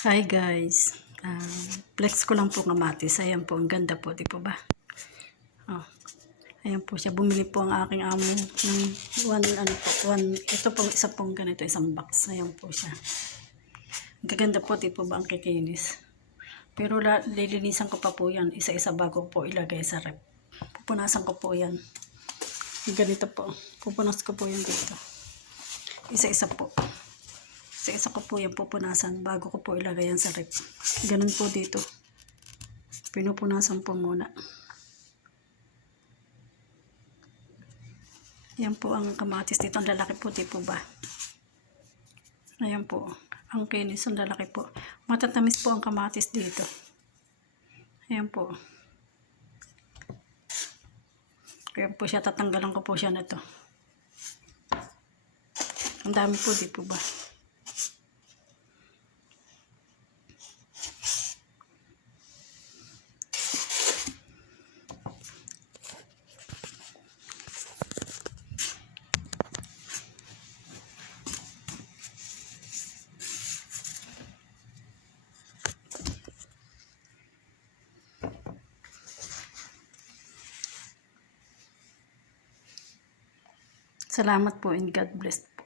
Hi guys, flex ko lang po kamatis. Ayan po, ang ganda po, di po ba? Oh, ayan po siya. Bumili po ang aking amo ng ito po, isa pong ganito, isang box. Ayan po siya. Ang gaganda po, di po ba, ang kikinis. Pero lilinisan ko pa po yan, isa-isa bago po ilagay sa rep. Pupunasan ko po yan. Ganito po, pupunas ko po yan dito. Isa-isa po. Isa-isa ko po yung pupunasan bago ko po ilagay yan sa rep. Ganun po dito. Pinupunasan po muna. Yan po ang kamatis dito. Ang lalaki po, di po ba? Ayan po. Ang kinis, ang lalaki po. Matatamis po ang kamatis dito. Ayan po. Kaya po siya, tatanggalan ko po siya na to. Ang dami po, di po ba? Salamat po and God bless po.